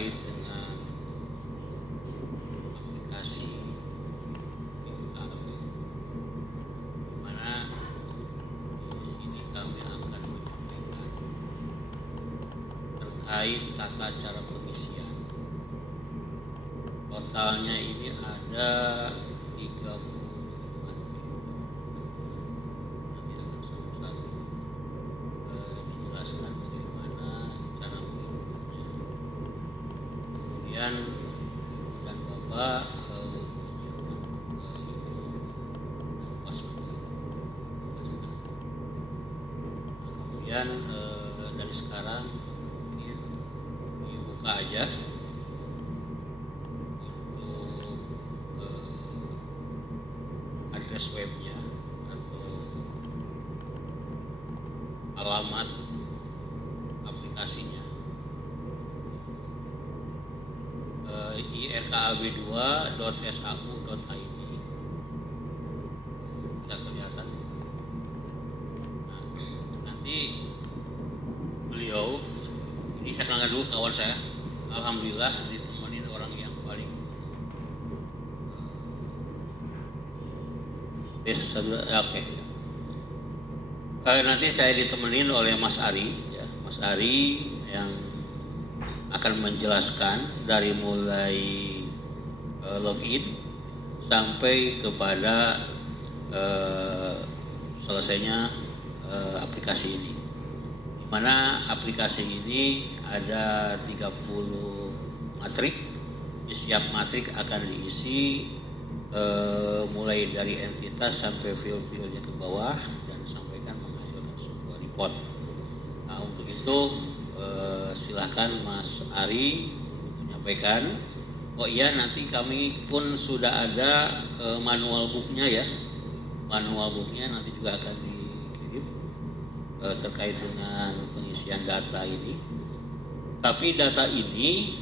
terkait dengan aplikasi KAB, di mana di sini kami akan menyampaikan terkait tata cara pengisian. Totalnya ini ada 30 materi. Nanti akan satu-satu dijelaskan bagaimana cara mengikutinya. Kemudian dan Bapak kemudian dari sekarang mungkin dibuka aja untuk address webnya atau alamat aplikasinya irkab2.sau.id. Tidak kelihatan. Nah, nanti beliau ini saya kenalkan dulu kawan saya. Alhamdulillah ditemenin orang yang paling oke. Nanti saya ditemenin oleh Mas Ari, ya, Mas Ari yang akan menjelaskan dari mulai login sampai kepada selesainya aplikasi ini. Di mana aplikasi ini ada 30 matrik. Di setiap matrik akan diisi mulai dari entitas sampai field-fieldnya ke bawah dan sampaikan menghasilkan sebuah report. Nah, untuk itu silahkan Mas Ari menyampaikan. Oh iya, nanti kami pun sudah ada manual booknya ya. Manual booknya nanti juga akan dikirim terkait dengan pengisian data ini. Tapi data ini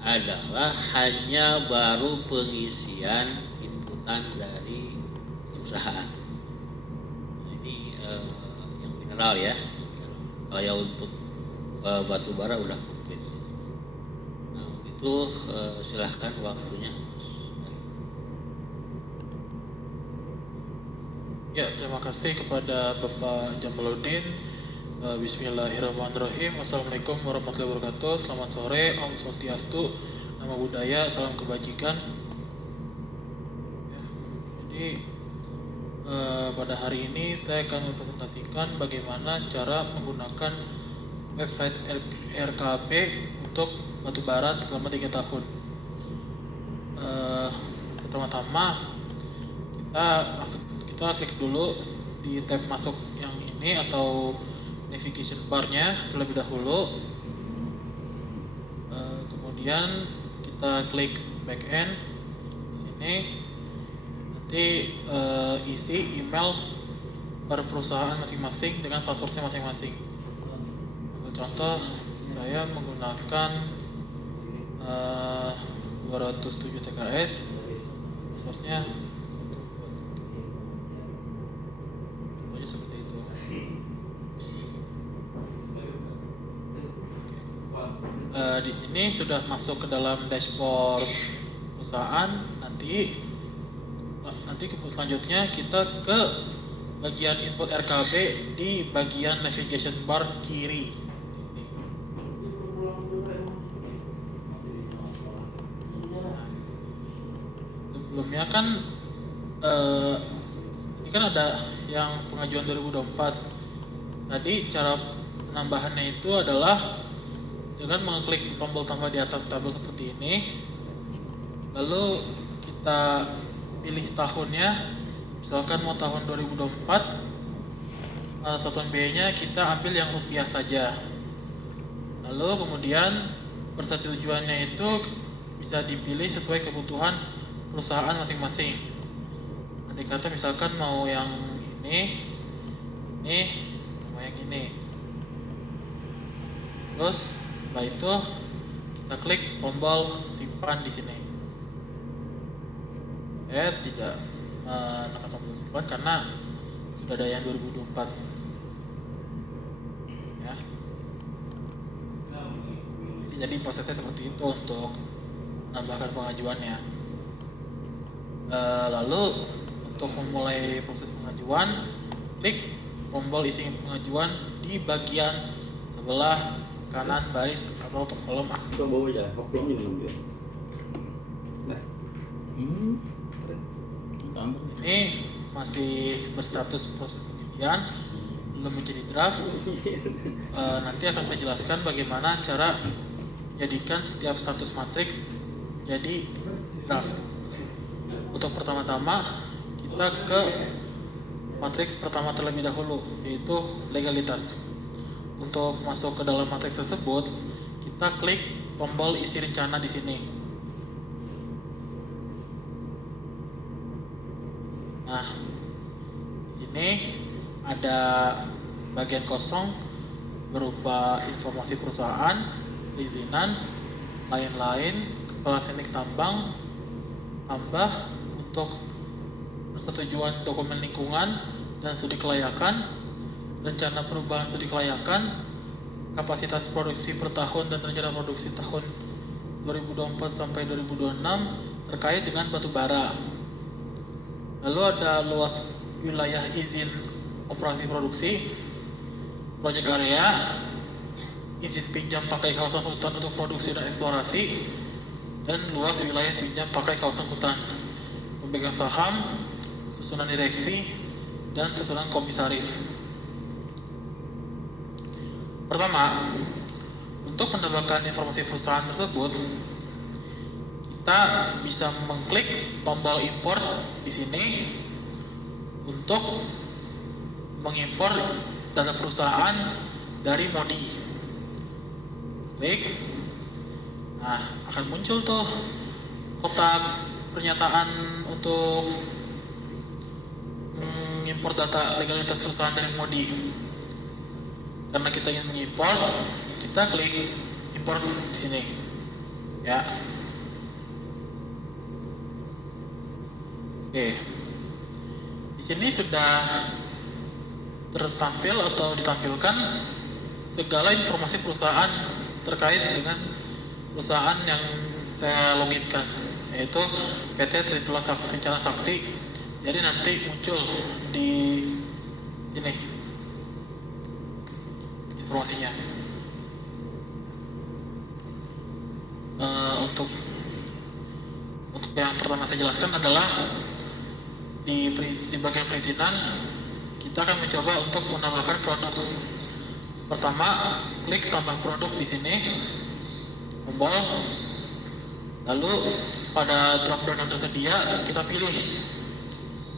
adalah hanya baru pengisian inputan dari perusahaan. Ini yang mineral ya. Kalau untuk batu bara udah komplit. Nah, itu silahkan waktunya. Ya, terima kasih kepada Bapak Jamaluddin. Bismillahirrahmanirrahim. Assalamualaikum warahmatullahi wabarakatuh. Selamat sore, Om Swastiastu, Namo Buddhaya, salam kebajikan. Ya, jadi pada hari ini saya akan mempresentasikan bagaimana cara menggunakan website RKAB untuk batu bara selama 3 tahun. Pertama-tama kita klik dulu di tab masuk yang ini atau navigation bar-nya terlebih dahulu. Kemudian kita klik backend di sini. Nanti isi email per perusahaan masing-masing dengan passwordnya masing-masing. Contoh, saya menggunakan 207 TKS, passwordnya seperti itu. Di sini sudah masuk ke dalam dashboard perusahaan. Nanti selanjutnya kita ke bagian input RKB di bagian navigation bar kiri. Sebelumnya kan ini kan ada yang pengajuan 2024. Tadi cara penambahannya itu adalah dengan mengklik tombol tambah di atas tabel seperti ini. Lalu kita pilih tahunnya, misalkan mau tahun 2024, satuan biayanya kita ambil yang rupiah saja. Lalu kemudian persetujuannya itu bisa dipilih sesuai kebutuhan perusahaan masing-masing. Andai kata misalkan mau yang ini sama yang ini. Terus setelah itu kita klik tombol simpan di sini. Tidak menekan tombol simpan karena sudah ada yang 2024. Ya. Jadi prosesnya seperti itu untuk menambahkan pengajuannya. Lalu untuk memulai proses pengajuan, klik tombol isi pengajuan di bagian sebelah kanan baris atau kolom aksi. Coba bawa aja, HP-nya belum dia. Nah, Ini masih berstatus proses pengisian, belum menjadi draft. Nanti akan saya jelaskan bagaimana cara jadikan setiap status matriks jadi draft. Untuk pertama-tama kita ke matriks pertama terlebih dahulu, yaitu legalitas. Untuk masuk ke dalam matriks tersebut, kita klik tombol isi rencana di sini. Nah, di sini ada bagian kosong berupa informasi perusahaan, perizinan, lain-lain, kepala teknik tambang, tambah untuk persetujuan dokumen lingkungan dan studi kelayakan, rencana perubahan studi kelayakan, kapasitas produksi per tahun dan rencana produksi tahun 2024 sampai 2026 terkait dengan batu bara. Lalu ada luas wilayah izin operasi produksi, proyek area, izin pinjam pakai kawasan hutan untuk produksi dan eksplorasi, dan luas wilayah pinjam pakai kawasan hutan, pemegang saham, susunan direksi, dan susunan komisaris. Pertama, untuk menambahkan informasi perusahaan tersebut, kita bisa mengklik tombol import di sini untuk mengimpor data perusahaan dari MODI. Klik, nah akan muncul tuh kotak pernyataan untuk mengimpor data legalitas perusahaan dari MODI. Karena kita ingin mengimpor, kita klik import di sini, ya. Oke, di sini sudah tertampil atau ditampilkan segala informasi perusahaan terkait dengan perusahaan yang saya loginkan, yaitu PT Trisula Sakti Kencana Sakti. Jadi nanti muncul di sini informasinya. Untuk yang pertama saya jelaskan adalah di bagian perizinan kita akan mencoba untuk menambahkan produk. Pertama, klik tambah produk di sini, tombol. Lalu pada drop down yang tersedia kita pilih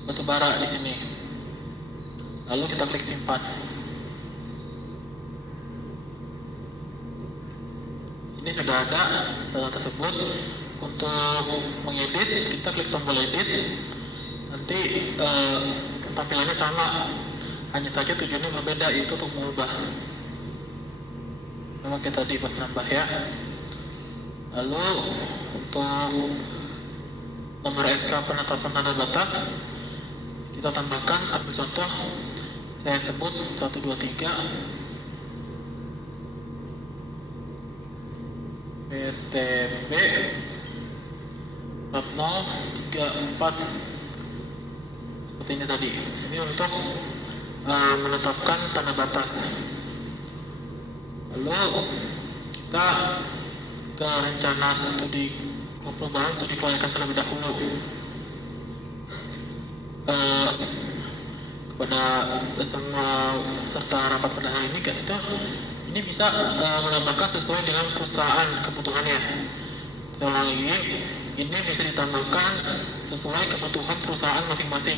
batu bara di sini. Lalu kita klik simpan. Ini sudah ada data tersebut. Untuk mengedit, kita klik tombol edit. Nanti tampilannya sama, hanya saja tujuannya berbeda, yaitu untuk mengubah. Sama kayak tadi pas nambah ya. Lalu untuk nomor SK penetapan tanda batas, kita tambahkan, ambil contoh, saya sebut 123 PTB 4034 seperti ini tadi. Ini untuk menetapkan tanda batas. Lalu kita ke rencana studi perubahan studi kelayakan terlebih dahulu. Kepada semua peserta rapat pada hari ini, ini bisa menambahkan sesuai dengan perusahaan kebutuhannya. Saya ulang lagi, ini bisa ditambahkan sesuai kebutuhan perusahaan masing-masing.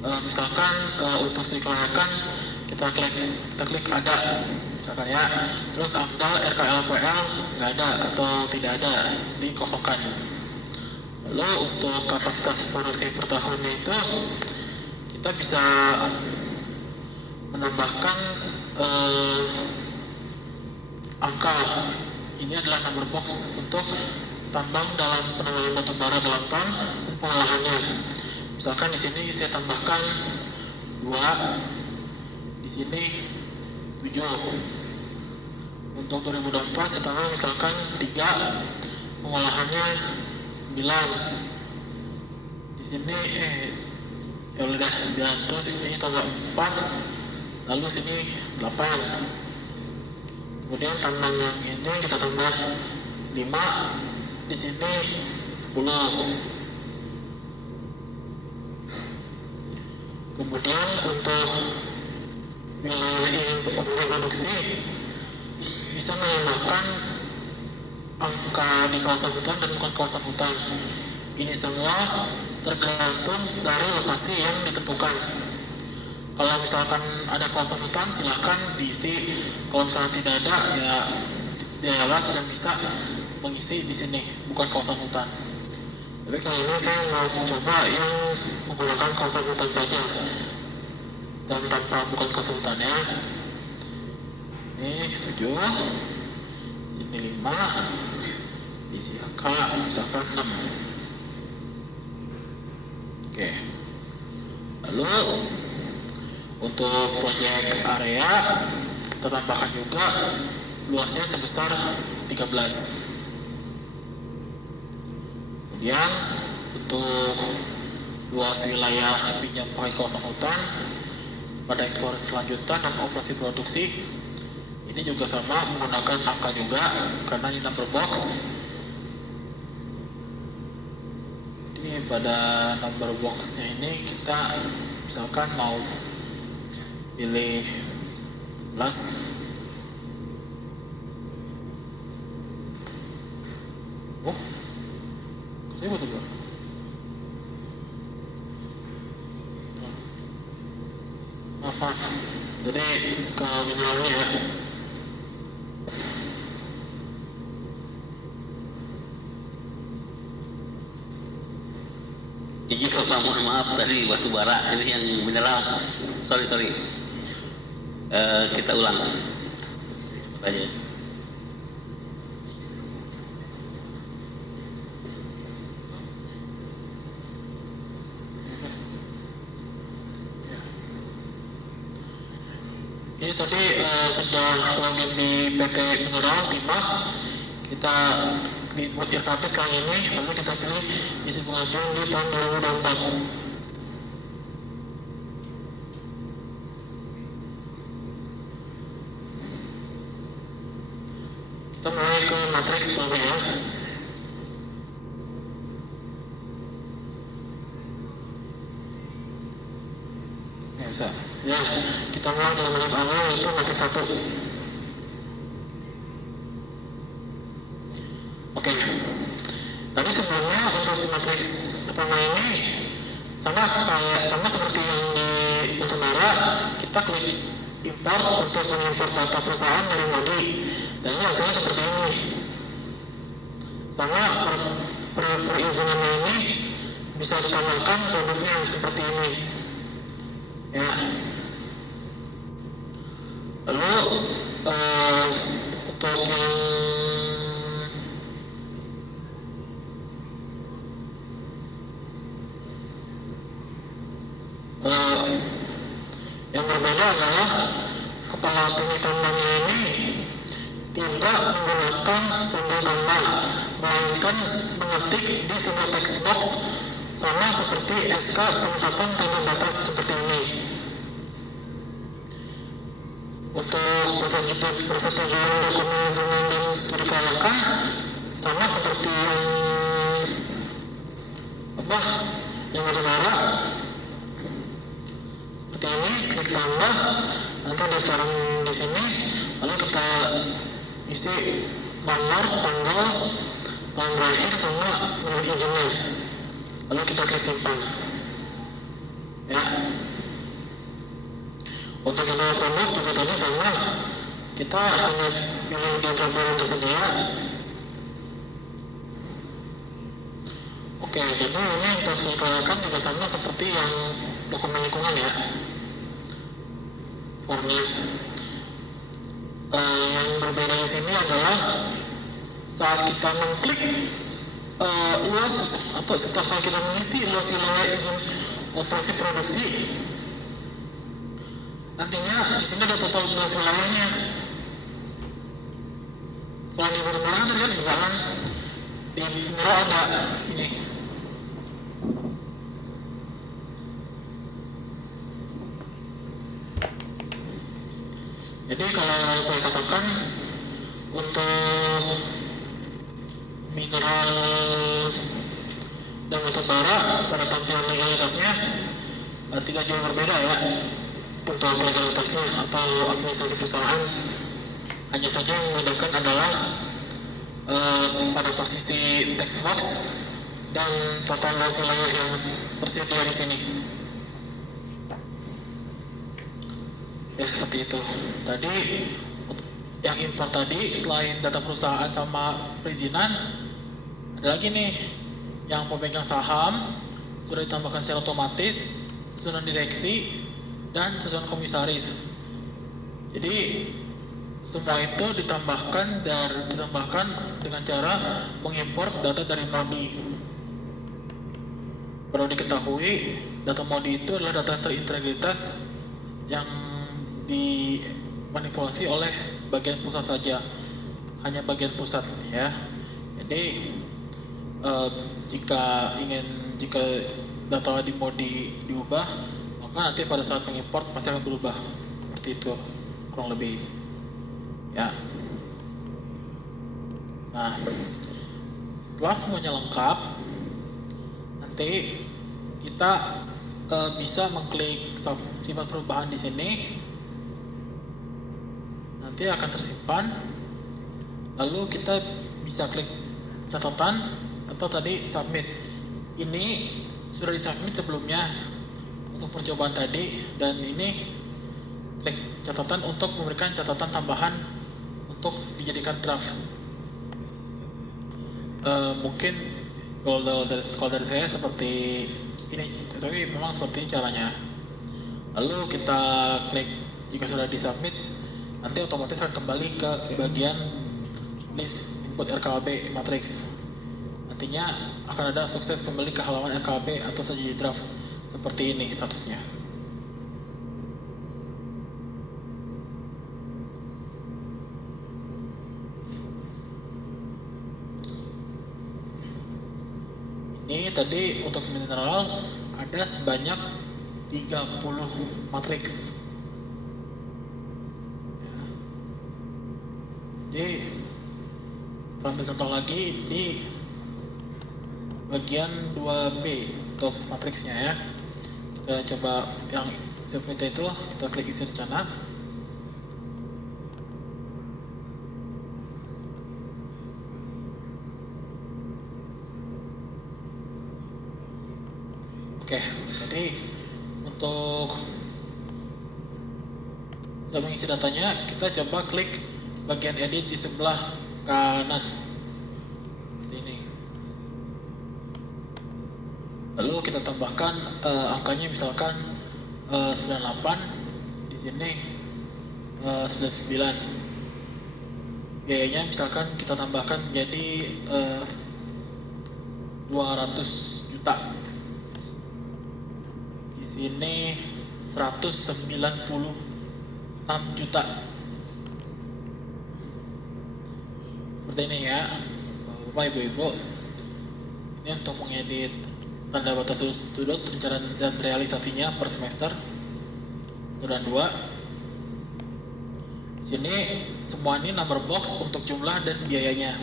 Misalkan untuk studi kelayakan kita klik ada, misalkan ya. Terus AMDAL, RKLPL nggak ada atau tidak ada, dikosongkan. Lalu untuk kapasitas produksi per tahunnya itu kita bisa menambahkan angka. Ini adalah number box untuk tambang dalam penambangan batu bara dalam ton dan pengolahannya. Misalkan di sini saya tambahkan 2, di sini 7. Untuk 2024 setara misalkan 3, pengolahannya 9. Di sini ya udah 9, terus ini tambah 4, lalu sini 8. Kemudian tambang yang ini kita tambah 5, di sini 10. Kemudian untuk wilayah operasi produksi bisa menambahkan angka di kawasan hutan dan bukan kawasan hutan. Ini semua tergantung dari lokasi yang ditentukan. Kalau misalkan ada kawasan hutan silahkan diisi, kalau misalkan tidak ada ya dialog dan bisa mengisi di sini, bukan kawasan hutan. Tapi kali ini saya mau coba yang menggunakan kawasan hutan saja dan tanpa bukan kawasan hutan ya. Ini 7, sini 5, isi angka misalkan 6. Oke. Lalu untuk proyek area kita tambahkan juga luasnya sebesar 13. Kemudian untuk luas wilayah pinjam pakai kawasan hutan pada eksplorasi lanjutan dan operasi produksi ini juga sama menggunakan angka juga karena ini number box. Jadi pada number box ini kita misalkan mau pilih 11. Saya betul gak? Maaf. Jadi ke mineralnya ya. Izin Bapak, mohon maaf tadi batu bara ini yang mineral. Sorry. Kita ulang aja. Ini tadi sudah login di PT Mineral Timah. Kita di buat RKP sekarang ini, lalu kita pilih isi pengajuan di tahun 2024. Kita mulai ke matriks dulu ya. Ya bisa. Ya, kita mulai dari matriks awal yaitu matriks 1. Oke. Tadi sebelumnya untuk matriks pertama ini sama seperti yang di Utara, kita klik import untuk mengimport data perusahaan dari Modi. Dan ini hasilnya seperti ini. Sama perizinan ini bisa ditambahkan produknya seperti ini. Ya. Lalu untuk yang berbeda adalah kepala tambangnya ini tidak menggunakan tambang tambang, melainkan mengetik di sebuah text box sama seperti SK penetapan tanda batas seperti ini. Untuk persetujuan dokumen hubungan dan studi kelayakan sama seperti yang utara. Seperti ini, klik tambah, nanti ada saran di sini, lalu kita isi nomor, tanggal, berakhir sama nomor izinnya, lalu kita klik simpan. Ya. Untuk yang produk juga tadi sama, kita hanya pilih di tabel yang tersedia. Oke, jadi ini untuk kelayakan juga sama seperti yang dokumen lingkungan ya. Formnya. Yang berbeda di sini adalah saat kita mengklik luas atau setelah kita mengisi luas wilayah izin operasi produksi, nantinya di sini ada total luas wilayahnya. Kalau di barang tadi kan misalkan di Miro ada ini. Jadi kalau saya katakan untuk mineral dan batu bara pada tampilan legalitasnya tidak jauh berbeda ya untuk legalitasnya atau administrasi perusahaan. Hanya saja yang membedakan adalah pada posisi text box dan total loss nilai yang tersedia di sini. Ya seperti itu. Tadi yang import tadi selain data perusahaan sama perizinan, ada lagi nih yang pemegang saham sudah ditambahkan secara otomatis, susunan direksi dan susunan komisaris. Jadi semua itu ditambahkan dengan cara mengimport data dari Modi. Perlu diketahui, data Modi itu adalah data terintegritas yang dimanipulasi oleh bagian pusat saja, hanya bagian pusat ya. Jadi jika data di Modi diubah, maka nanti pada saat mengimport pasti akan berubah seperti itu kurang lebih ya. Nah, setelah semuanya lengkap, nanti kita bisa mengklik simpan perubahan di sini. Nanti akan tersimpan. Lalu kita bisa klik catatan atau tadi submit. Ini sudah disubmit sebelumnya untuk percobaan tadi, dan ini klik catatan untuk memberikan catatan tambahan untuk dijadikan draft. Mungkin kalau dari saya seperti ini, tapi memang seperti ini caranya. Lalu kita klik jika sudah disubmit, nanti otomatis akan kembali ke bagian list input RKB matrix. Nantinya akan ada sukses kembali ke halaman RKB atau saja draft seperti ini statusnya. Ini tadi untuk mineral ada sebanyak 30 matriks. Jadi kita ambil contoh lagi di bagian 2B untuk matriksnya ya. Kita coba yang submit itu, kita klik isi rencana. Oke, jadi untuk mengisi datanya, kita coba klik bagian edit di sebelah kanan seperti ini. Lalu kita tambahkan angkanya misalkan 98, di sini 99. Biayanya misalkan kita tambahkan menjadi 200 juta. Di sini 196 juta. Seperti ini ya, Bapak Ibu-Ibu. Ini untuk mengedit tanda batas sudut rencana dan realisasinya per semester. Dan 2. Sini semua ini number box untuk jumlah dan biayanya.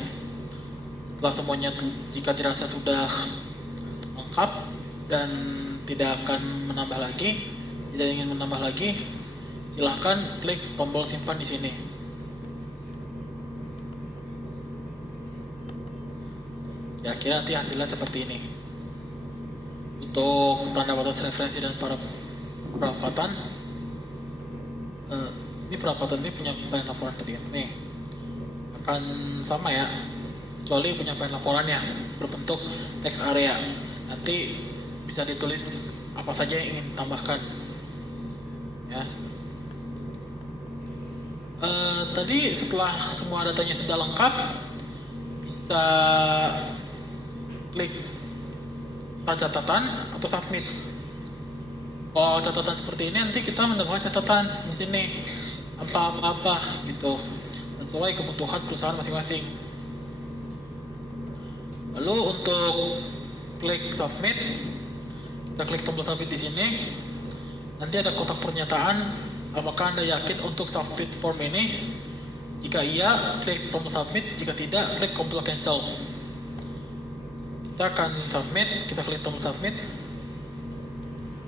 Setelah semuanya, jika dirasa sudah lengkap dan tidak akan menambah lagi, tidak ingin menambah lagi, silahkan klik tombol simpan di sini. Kira-kira nanti hasilnya seperti ini. Untuk tanda batas referensi dan para perapatan, ini perapatan ini penyampaian laporan tadi nih akan sama ya, kecuali penyampaian laporannya berbentuk text area. Nanti bisa ditulis apa saja yang ingin ditambahkan ya. Tadi setelah semua datanya sudah lengkap, bisa klik catatan atau submit. Kalau catatan seperti ini, nanti kita mendapatkan catatan di sini apa-apa gitu sesuai kebutuhan perusahaan masing-masing. Lalu untuk klik submit, kita klik tombol submit di sini. Nanti ada kotak pernyataan, apakah Anda yakin untuk submit form ini? Jika iya, klik tombol submit. Jika tidak, klik tombol cancel. Kita akan submit, kita klik tombol submit.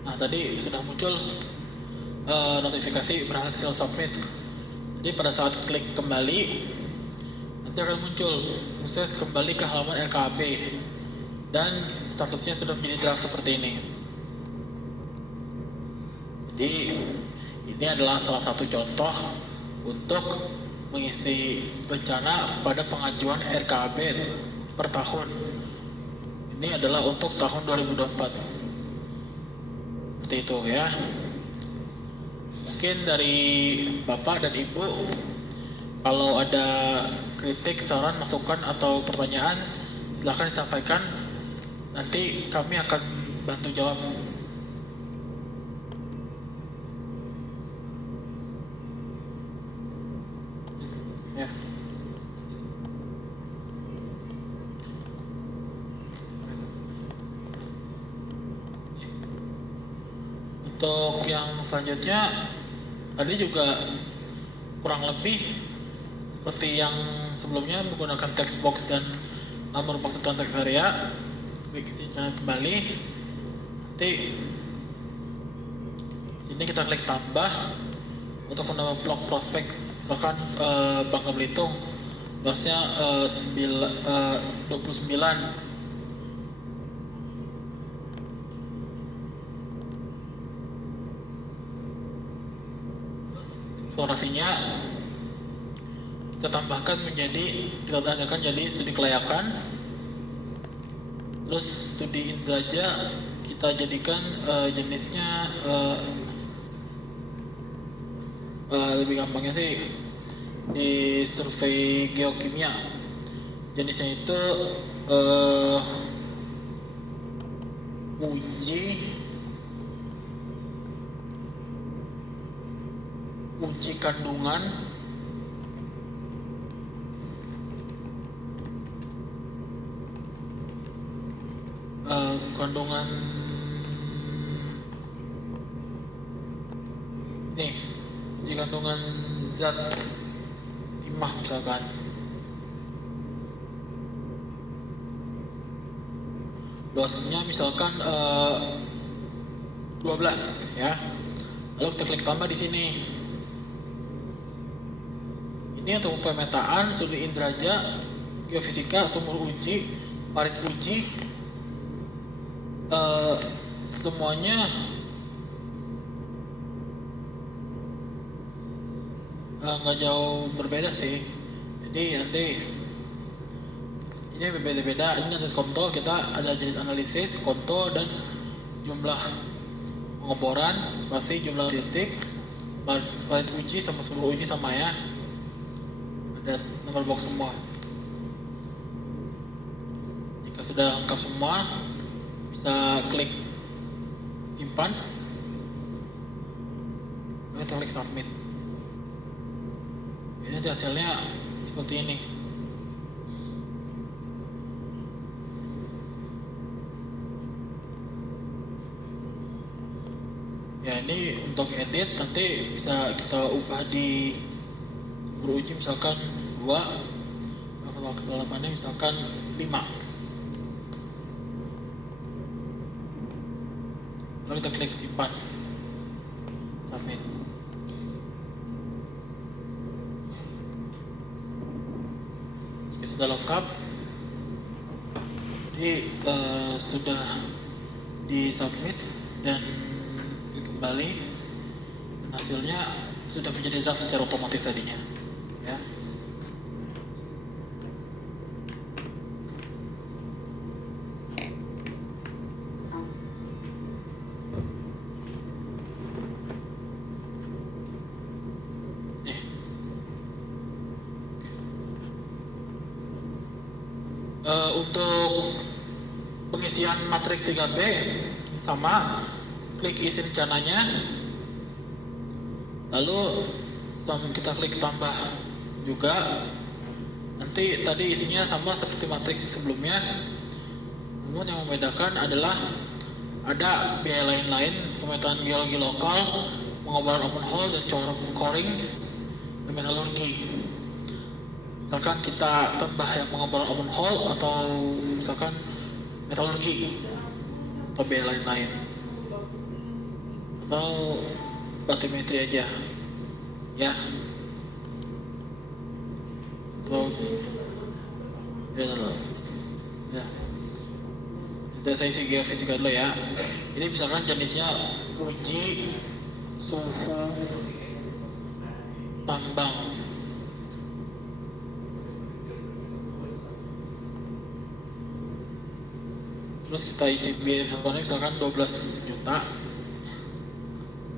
Nah, tadi sudah muncul notifikasi berhasil submit. Jadi pada saat klik kembali, nanti akan muncul sukses kembali ke halaman RKAB dan statusnya sudah menjadi draft seperti ini. Jadi ini adalah salah satu contoh untuk mengisi rencana pada pengajuan RKAB per tahun. Ini adalah untuk tahun 2024. Seperti itu ya. Mungkin dari Bapak dan Ibu, kalau ada kritik, saran, masukan, atau pertanyaan, silahkan disampaikan. Nanti kami akan bantu jawab. Ya. Untuk yang selanjutnya, tadi juga kurang lebih seperti yang sebelumnya menggunakan text box dan nomor maksud teks area. Klik isi rencana kembali. Nanti sini kita klik tambah untuk menambah blok prospek. Misalkan Bangka Belitung, luasnya 29. Eksplorasinya kita tambahkan menjadi, kita tandakan jadi studi kelayakan. Terus studi indraja kita jadikan jenisnya lebih gampangnya sih di survei geokimia. Jenisnya itu uji kandungan uji kandungan zat timah misalkan. Luasnya misalkan 12 ya. Lalu kita klik tambah di sini. Ini untuk pemetaan, studi indraja, geofisika, sumur uji, parit uji, semuanya nggak jauh berbeda sih. Jadi nanti ini berbeda-beda. Ini ada konto, kita ada jenis analisis, konto, dan jumlah pengeboran, spasi, jumlah titik, parit uji sama sumur uji sama ya. Ada nomor box semua. Jika sudah lengkap semua, bisa klik simpan, lalu klik submit. Ini nanti hasilnya seperti ini. Ya, ini untuk edit nanti bisa kita ubah di sumber uji misalkan 2, kalau kedalamannya misalkan 5. Lalu kita klik simpan, submit. Oke, sudah lengkap. Jadi sudah di submit dan kembali, dan hasilnya sudah menjadi draft secara otomatis tadinya ya. Untuk pengisian matriks 3B sama, klik isi rencananya, lalu kita klik tambah juga. Nanti tadi isinya sama seperti matriks sebelumnya, Namun yang membedakan adalah ada biaya lain-lain, pemetaan geologi lokal, pengobaran open hole dan coring, dan metalurgi. Misalkan kita tambah yang pengobaran open hole atau misalkan metalurgi atau biaya lain-lain atau batimetri aja ya, atau ya kita saya isi geofisika dulu ya. Ini misalkan jenisnya uji suhu tambang. Terus kita isi biaya misalkan 12 juta.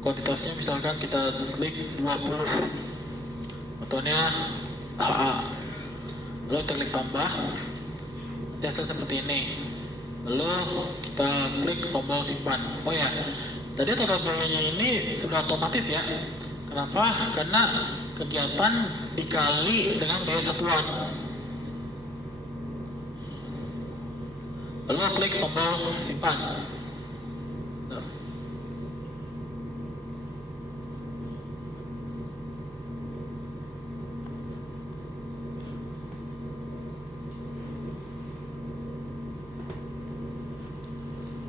Kuantitasnya misalkan kita klik 20. Fotonya HA. Lalu kita klik tambah. Nanti hasil seperti ini. Lalu kita klik tombol simpan. Oh ya, tadi total biayanya ini sudah otomatis ya. Kenapa? Karena kegiatan dikali dengan biaya satuan. Lalu klik tombol simpan.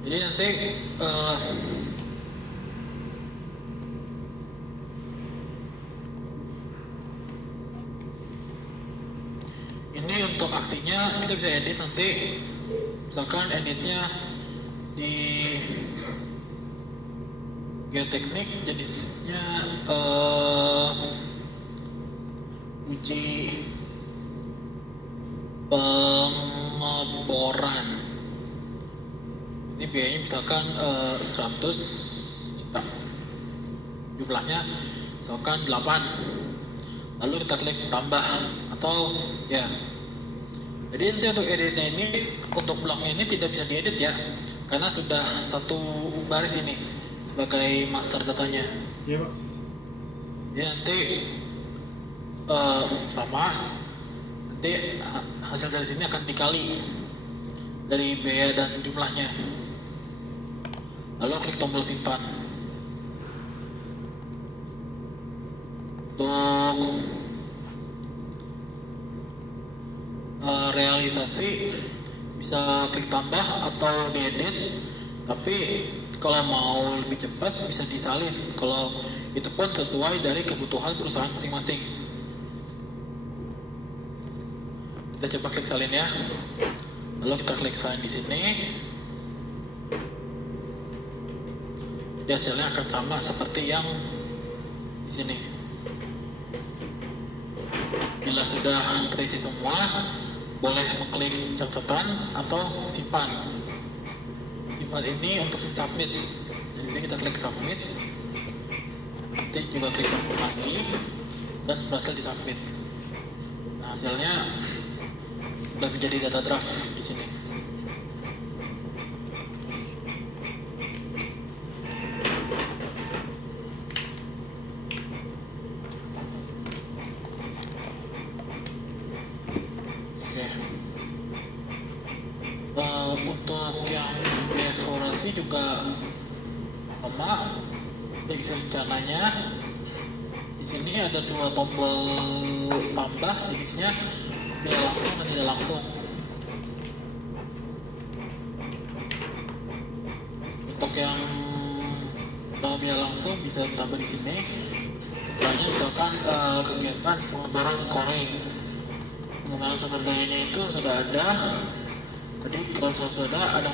Jadi nanti ini untuk aksinya kita bisa edit nanti. Misalkan editnya di geoteknik jenisnya uji pengeboran. Ini biayanya misalkan 100 juta, jumlahnya misalkan 8, lalu kita klik tambah atau ya. Jadi nanti untuk editnya ini, untuk bloknya ini tidak bisa diedit ya, karena sudah satu baris ini sebagai master datanya. Iya Pak. Jadi nanti sama, nanti hasil dari sini akan dikali dari biaya dan jumlahnya. Lalu klik tombol simpan. Untuk realisasi bisa klik tambah atau diedit, tapi kalau mau lebih cepat bisa disalin. Kalau itu pun sesuai dari kebutuhan perusahaan masing-masing. Kita coba klik salin ya. Lalu kita klik salin di sini. Jadi hasilnya akan sama seperti yang di sini. Bila sudah terisi semua, boleh mengklik catatan atau simpan. Simpan ini untuk submit. Jadi kita klik submit. Nanti juga klik submit lagi dan berhasil disubmit. Nah, hasilnya sudah menjadi data draft di sini. Untuk yang eksplorasi juga sama, isi rencananya. Di sini ada dua tombol tambah, jenisnya biaya langsung dan tidak langsung. Untuk yang biaya langsung bisa tambah di sini. Contohnya misalkan kegiatan pengeboran coring. Pengenalan sumber dayanya itu sudah ada. Jadi kalau sudah ada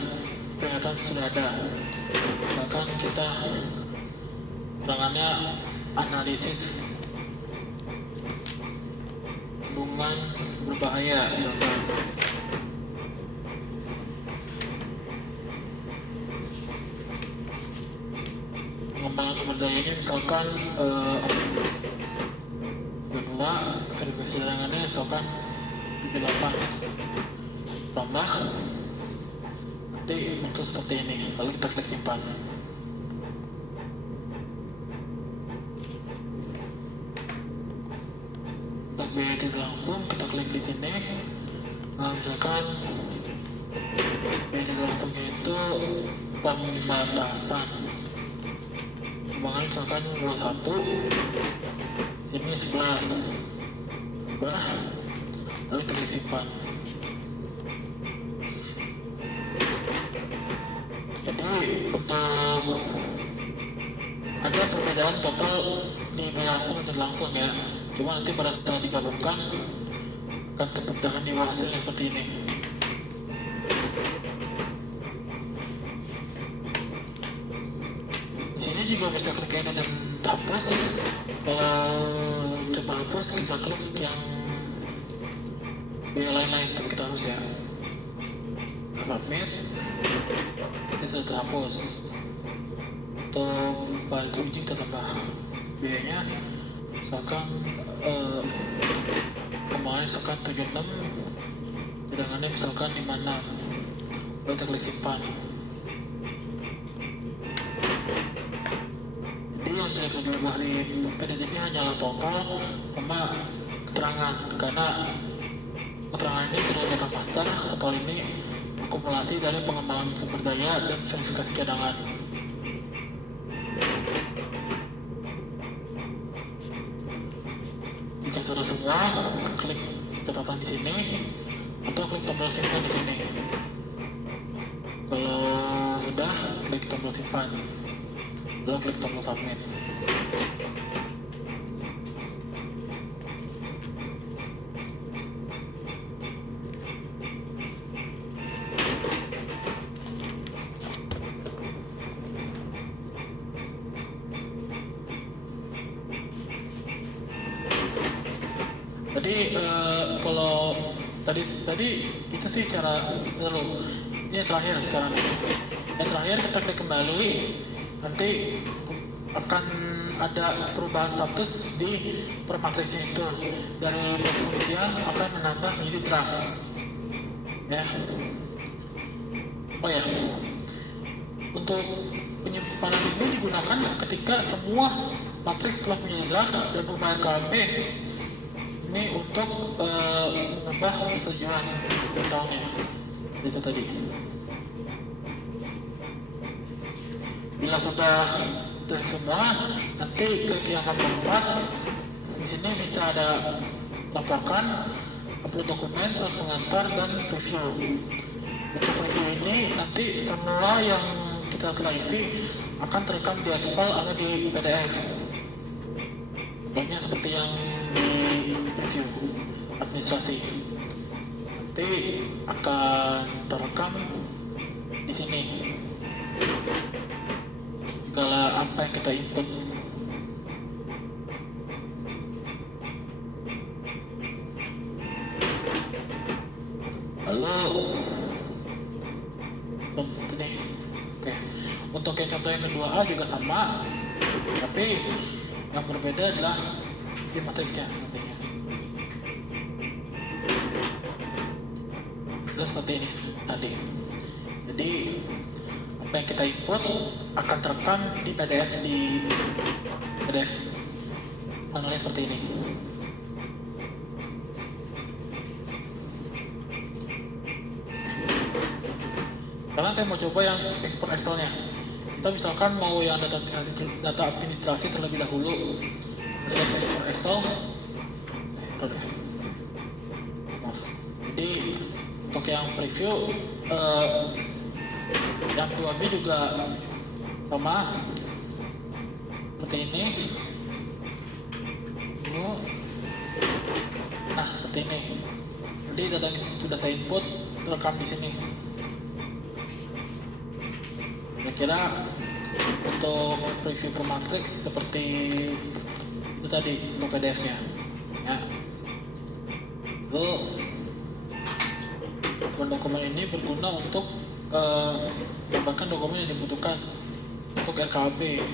peringatan sudah ada. Bahkan kita perangannya analisis kandungan berbahaya contoh. Pengembangan sumber dayanya misalkan kedua verifikasi keterangannya misalkan 78 tambah nanti untuk seperti ini. Lalu kita klik simpan. Untuk biaya tidak langsung kita klik di sini. Nah, misalkan biaya tidak langsungnya itu pembatasan. Kembangan misalkan 21, sini 11, lalu terisipan. Jadi untuk ada perbedaan total di biaya langsung dan tidak langsung ya. Cuma nanti pada setelah digabungkan akan terpecahkan di bawah hasilnya seperti ini. Di sini juga bisa klik edit dan hapus. Kalau coba hapus kita klik yang biaya lain-lain itu kita harus ya. Submit, ini sudah terhapus. Untuk balik uji kita tambah biayanya, misalkan kembangannya misalkan 76, cadangannya misalkan 56, lalu kita klik simpan. Jadi yang tidak bisa diubah di edit ini hanyalah total sama keterangan, karena keterangan ini sudah data master. Setelah ini akumulasi dari pengembangan sumber daya dan verifikasi cadangan. Jika sudah semua, klik catatan di sini atau klik tombol simpan di sini. Kalau sudah, klik tombol simpan, lalu klik tombol submit. Jadi kalau tadi itu sih cara lalu ini yang terakhir sekarang. Yang terakhir kita klik kembali, nanti akan ada perubahan status di permatriksnya itu. Dari pengisian akan menambah menjadi draft. Ya. Oh ya. Untuk penyimpanan ini digunakan ketika semua matriks telah menjadi draft dan berubah RKB. Ini untuk mengubah persetujuan tahunnya itu tadi. Bila sudah semua, nanti klik yang nomor 4. Di sini bisa ada laporkan, upload dokumen, surat pengantar, dan preview. Untuk preview ini nanti semua yang kita telah isi akan terekam di Excel atau di PDF. Contohnya seperti yang di preview administrasi, nanti akan terekam di sini segala apa yang kita input. Lalu ini, oke. Untuk yang contoh yang kedua A juga sama, tapi yang berbeda adalah si matriksnya nantinya. Sudah seperti ini tadi. Jadi apa yang kita input akan terekam di PDF finalnya seperti ini. Sekarang saya mau coba yang export Excelnya. Kita misalkan mau yang data administrasi terlebih dahulu. Kita export Excel. Jadi untuk yang preview yang 2B juga sama seperti ini. Nah seperti ini. Jadi data ini sudah saya input, terekam di sini. Kira-kira untuk preview per matrix seperti itu tadi untuk PDF-nya. Ya. Lalu dokumen ini berguna untuk menambahkan dokumen yang dibutuhkan untuk RKB.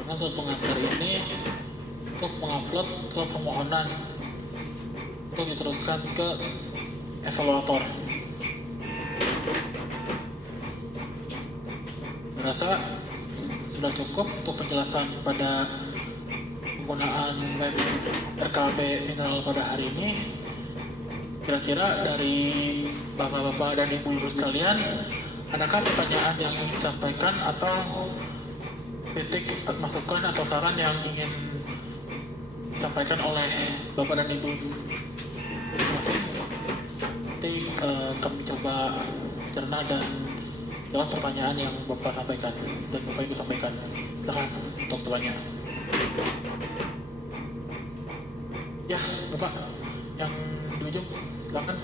Karena surat pengantar ini untuk mengupload surat permohonan untuk diteruskan ke evaluator. Saya rasa sudah cukup untuk penjelasan pada penggunaan web RKB mineral pada hari ini. Kira-kira dari bapak-bapak dan ibu-ibu sekalian, adakah pertanyaan yang ingin disampaikan atau kritik, masukan atau saran yang ingin disampaikan oleh bapak dan ibu masing-masing? Nanti kami coba cerna dan jawab pertanyaan yang bapak sampaikan dan bapak ibu sampaikan. Silakan untuk bertanya. Ya, bapak yang di ujung, silakan.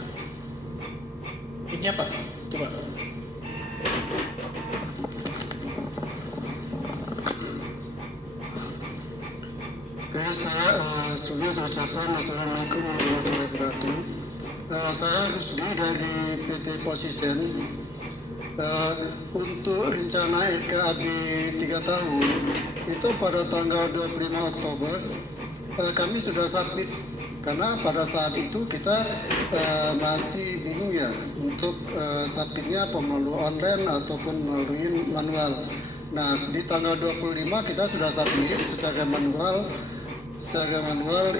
Ini apa? Coba. Oke, sebelumnya saya ucapkan Assalamualaikum warahmatullahi wabarakatuh. Saya Rusdi dari PT Posisen. Untuk rencana RKAB 3 tahun itu pada tanggal 25 Oktober kami sudah submit, karena pada saat itu kita masih bingung ya untuk submitnya melalui online ataupun melalui manual. Nah, di tanggal 25 kita sudah submit secara manual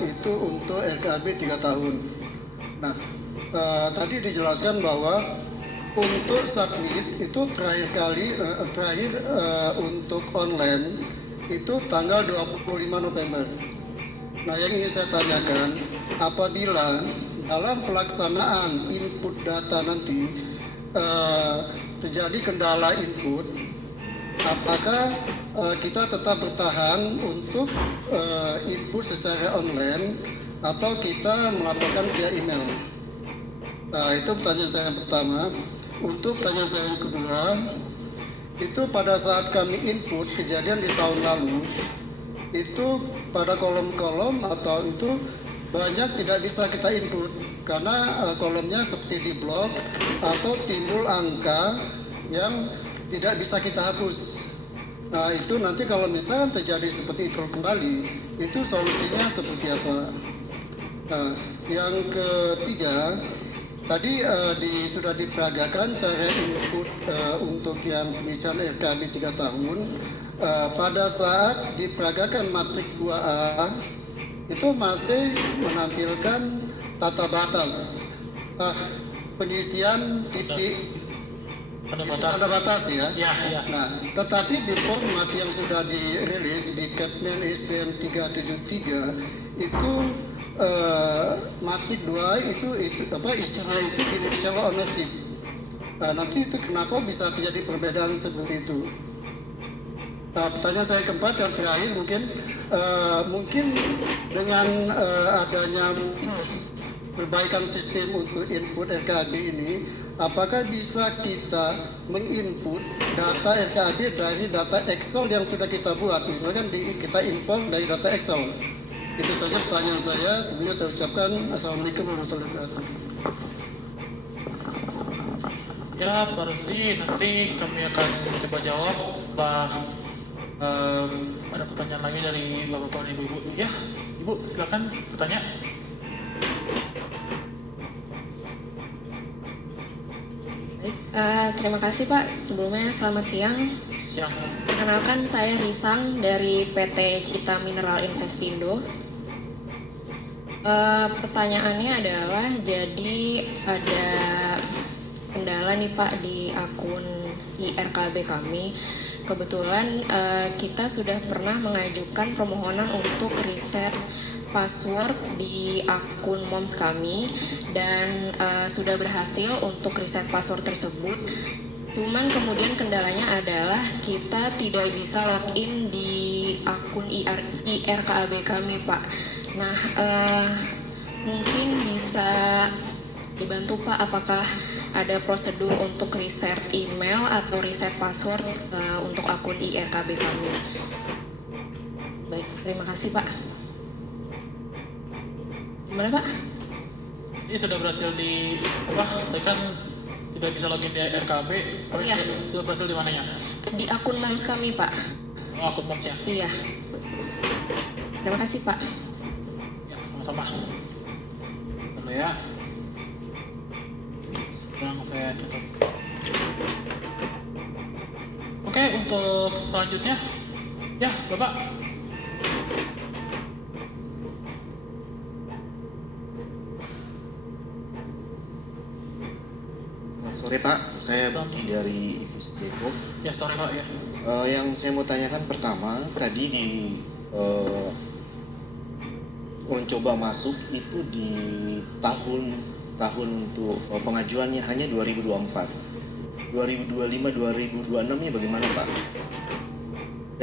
itu untuk RKAB 3 tahun. Nah, tadi dijelaskan bahwa untuk submit itu terakhir untuk online itu tanggal 25 November. Nah, yang ingin saya tanyakan, apabila dalam pelaksanaan input data nanti terjadi kendala input, apakah kita tetap bertahan untuk input secara online atau kita melaporkan via email? Nah, itu pertanyaan saya yang pertama. Untuk pertanyaan saya yang kedua, itu pada saat kami input kejadian di tahun lalu, itu pada kolom-kolom atau itu banyak tidak bisa kita input karena kolomnya seperti di blok atau timbul angka yang tidak bisa kita hapus. Nah, itu nanti kalau misalnya terjadi seperti itu kembali, itu solusinya seperti apa? Nah, yang ketiga, tadi sudah diperagakan cara input untuk yang pengisian RKAB 3 tahun. Pada saat diperagakan matrik 2A, itu masih menampilkan tata batas. Pengisian titik tanda batas ya. Ya. Nah, tetapi di format yang sudah dirilis di Kepmen SDM 373 itu matrik 2 itu istilah itu initial ownership. Nanti itu kenapa bisa terjadi perbedaan seperti itu? Pertanyaan saya keempat yang terakhir mungkin dengan adanya perbaikan sistem untuk input RKAB ini, apakah bisa kita menginput data RKAB dari data Excel yang sudah kita buat, misalkan kita import dari data Excel? Itu saja pertanyaan saya. Sebelumnya saya ucapkan Assalamualaikum warahmatullahi wabarakatuh. Ya, Pak Rusdi, nanti kami akan coba jawab setelah ada pertanyaan lagi dari bapak-bapak dan ibu-ibu. Ya, ibu silakan bertanya. Baik, terima kasih Pak. Sebelumnya selamat siang. Siang. Perkenalkan saya Risang dari PT Cita Mineral Investindo. Pertanyaannya adalah, jadi ada kendala nih Pak di akun IRKB kami. Kebetulan kita sudah pernah mengajukan permohonan untuk reset password di akun MOMS kami dan sudah berhasil untuk reset password tersebut. Cuman kemudian kendalanya adalah kita tidak bisa login di akun IRKAB kami Pak. Nah, mungkin bisa dibantu Pak, apakah ada prosedur untuk reset email atau reset password untuk akun IRKB kami? Baik, terima kasih Pak. Gimana Pak? Ini sudah berhasil di Tadi kan tidak bisa login di RKB. Tapi Iya. sudah berhasil di mananya? Di akun MOMS kami Pak. Oh, akun MOMS ya. Iya. Terima kasih Pak. Ya, sama-sama. Bentar ya. Sedang saya catat. Oke, untuk selanjutnya, ya Bapak. Sore Pak, saya Budi dari Ivis Depok. Ya sore Pak ya. Yang saya mau tanyakan pertama, tadi di mencoba masuk itu di tahun untuk pengajuannya hanya 2024. 2025, 2026-nya bagaimana Pak?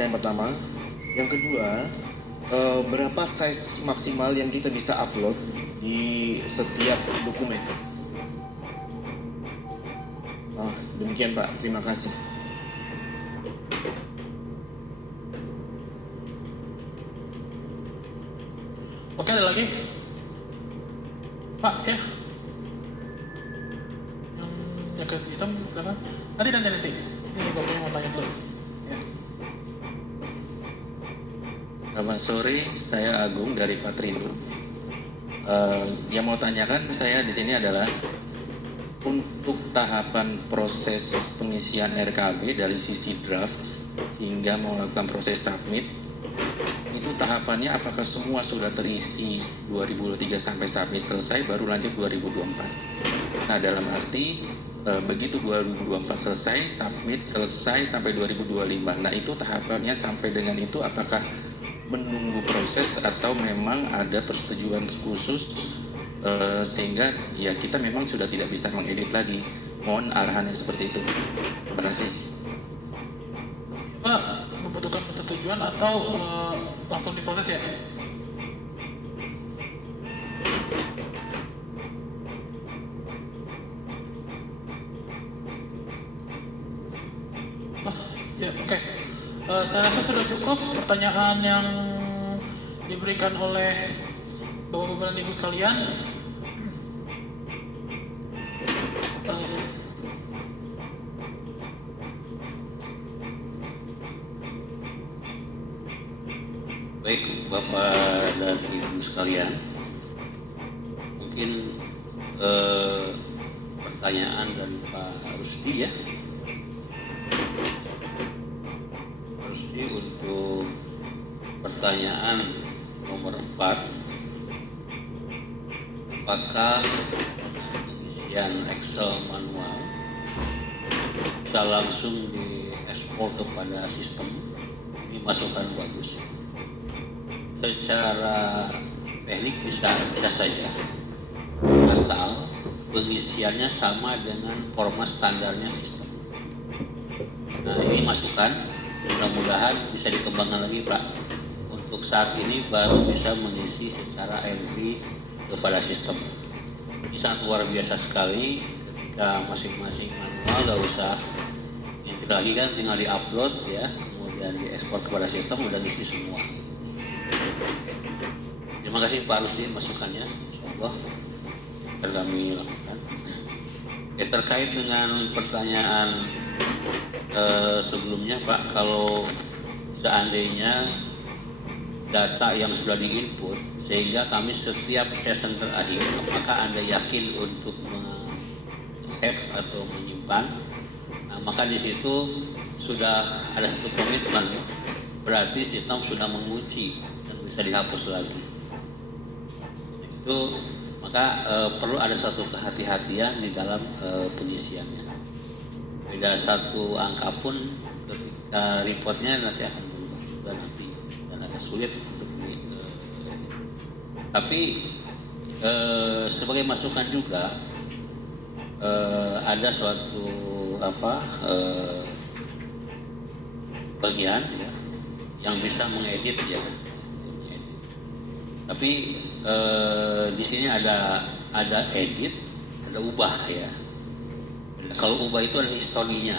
Yang pertama. Yang kedua, berapa size maksimal yang kita bisa upload di setiap dokumen? Demikian Pak, terima kasih. Oke, ada lagi? Pak ya. Yang jaket hitam silakan. Nanti. Ini bapaknya mau tanya dulu. Ya. Selamat sore, saya Agung dari Patrindo. Yang mau tanyakan saya di sini adalah untuk tahapan proses pengisian RKB dari sisi draft hingga melakukan proses submit, itu tahapannya apakah semua sudah terisi 2023 sampai submit selesai baru lanjut 2024? Nah, dalam arti begitu 2024 selesai, submit selesai sampai 2025. Nah, itu tahapannya sampai dengan itu apakah menunggu proses atau memang ada persetujuan khusus sehingga ya kita memang sudah tidak bisa mengedit lagi. Mohon arahannya seperti itu. Terima kasih. Pak, membutuhkan persetujuan atau langsung diproses ya? Ya, oke. Saya rasa sudah cukup pertanyaan yang diberikan oleh Bapak-Bapak dan Ibu sekalian. Baik Bapak dan Ibu sekalian, mungkin pertanyaan dari Pak Rusdi ya. Rusdi untuk pertanyaan nomor 4, apakah pengisian Excel manual bisa langsung diekspor kepada sistem? Ini masukan bagus. Secara teknik bisa saja, asal pengisiannya sama dengan format standarnya sistem. Nah, ini masukan, mudah-mudahan bisa dikembangkan lagi Pak. Untuk saat ini baru bisa mengisi secara entry kepada sistem. Ini sangat luar biasa sekali ketika masing-masing manual nggak usah entry lagi kan, tinggal di-upload ya, kemudian diekspor kepada sistem, udah ngisi semua. Terima kasih Pak Rusdi masukannya, insyaallah akan kami lakukan. Terkait dengan pertanyaan sebelumnya Pak, kalau seandainya data yang sudah diinput sehingga kami setiap session terakhir, apakah Anda yakin untuk save atau menyimpan? Nah, maka di situ sudah ada satu komitmen, berarti sistem sudah mengunci dan bisa dihapus lagi. Itu maka perlu ada satu kehati-hatian di dalam pengisiannya. Beda satu angka pun ketika reportnya nanti akan berubah dan agak sulit untuk tapi sebagai masukan juga ada suatu bagian ya, yang bisa mengedit ya. Tapi di sini ada edit, ada ubah ya. Kalau ubah itu adalah historinya.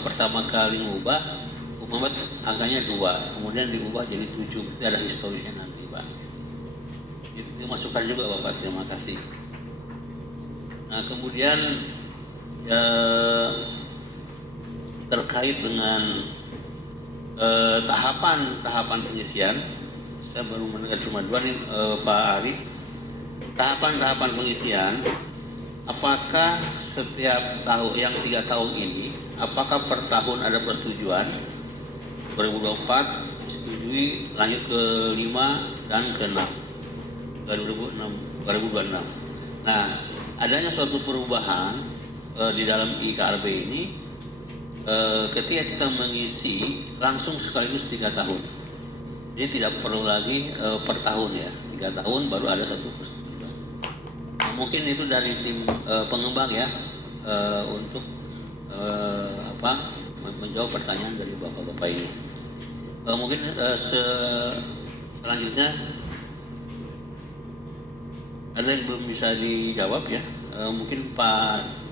Pertama kali ngubah, umpamanya angkanya 2, kemudian diubah jadi 7, itu ada historisnya nanti Pak. Itu masukan juga Bapak, terima kasih. Nah kemudian terkait dengan tahapan pengisian, saya baru mendengar cuma 2 nih Pak Ari. Tahapan pengisian, apakah setiap tahun yang 3 tahun ini, apakah per tahun ada persetujuan? 2024 disetujui, lanjut ke 5 dan ke 6, 2026. Nah, adanya suatu perubahan di dalam IKRB ini ketika kita mengisi langsung sekaligus 3 tahun. Jadi tidak perlu lagi per tahun ya, 3 tahun baru ada satu persetujuan. Nah, mungkin itu dari tim pengembang ya untuk menjawab pertanyaan dari bapak-bapak ini. Mungkin selanjutnya ada yang belum bisa dijawab ya. Mungkin Pak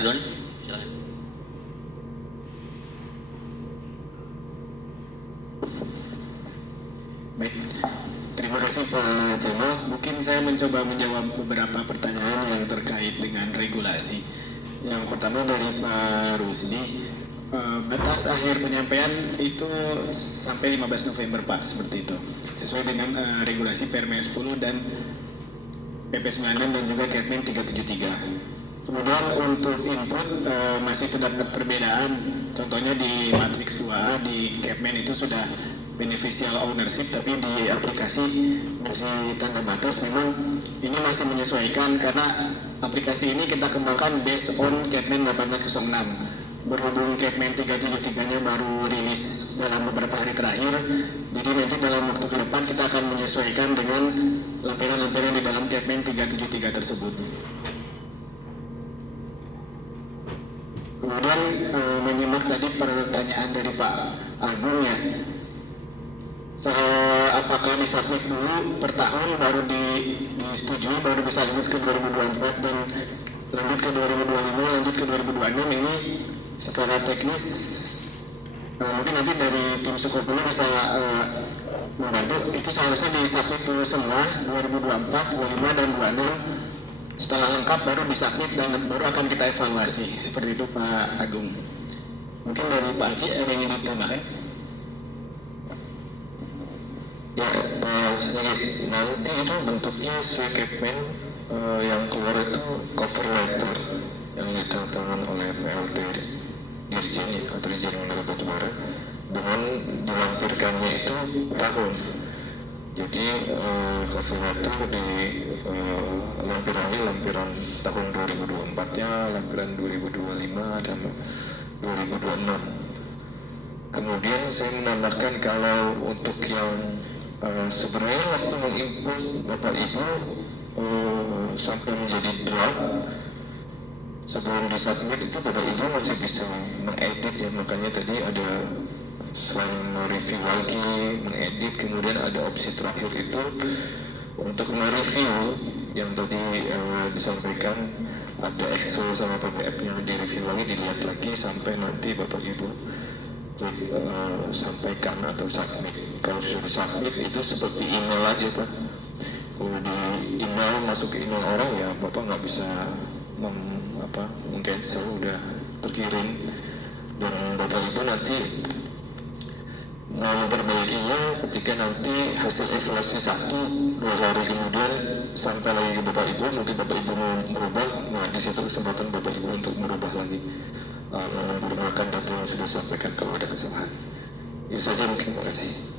Don, silakan. Baik, terima kasih Pak Jamal. Mungkin saya mencoba menjawab beberapa pertanyaan yang terkait dengan regulasi. Yang pertama dari Pak Rusdi, batas akhir penyampaian itu sampai 15 November Pak, seperti itu. Sesuai dengan regulasi Permen 10 dan PP 96 dan juga Kepmen 373. Kemudian untuk input masih terdapat perbedaan. Contohnya di matriks 2A di Kepmen itu sudah beneficial ownership, tapi di aplikasi masih tanda batas. Memang ini masih menyesuaikan karena aplikasi ini kita kembangkan based on Kepmen 1806. Berhubung Kepmen 373-nya baru rilis dalam beberapa hari terakhir, jadi nanti dalam waktu ke depan kita akan menyesuaikan dengan lampiran-lampiran di dalam Kepmen 373 tersebut. Kemudian menyimak tadi pertanyaan dari Pak Agung ya, apakah disubmit dulu per tahun baru disetujui baru bisa lanjut ke 2024 dan lanjut ke 2025 lanjut ke 2026. Ini secara teknis mungkin nanti dari tim Sukopulu bisa membantu. Itu seharusnya disubmit dulu semua 2024, 25 dan 26. Setelah lengkap baru disubmit dan baru akan kita evaluasi. Seperti itu Pak Agung. Mungkin dari Pak Haji ada yang ingin ditambahkan? Ya, sedikit. Nanti itu bentuknya sesuai Kepmen yang keluar itu cover letter yang ditandatangan oleh PLT Dirjen atau Dirjen Mineral Batubara dengan dilampirkannya itu tahun. Jadi cover letter di lampiran tahun 2024-nya, lampiran 2025 dan 2026. Kemudian saya menambahkan kalau untuk yang sebenarnya waktu menginput Bapak Ibu sampai menjadi draft, sebelum disubmit itu Bapak Ibu masih bisa mengedit ya, makanya tadi ada selain mereview lagi, mengedit, kemudian ada opsi terakhir itu untuk mereview yang tadi disampaikan, ada Excel sama PDF yang direview lagi, dilihat lagi sampai nanti Bapak Ibu sampaikan atau submit. Kalau sudah submit itu seperti email aja Pak. Kalau di email masuk ke email orang ya Bapak nggak bisa meng-cancel, udah terkirim dan Bapak Ibu nanti mau memperbaikinya ketika nanti hasil evaluasi 1-2 hari kemudian sampai lagi ke Bapak Ibu, mungkin Bapak Ibu mau merubah, nah di situ kesempatan Bapak Ibu untuk merubah lagi, menyempurnakan data yang sudah disampaikan kalau ada kesalahan. Itu saja mungkin, terima kasih.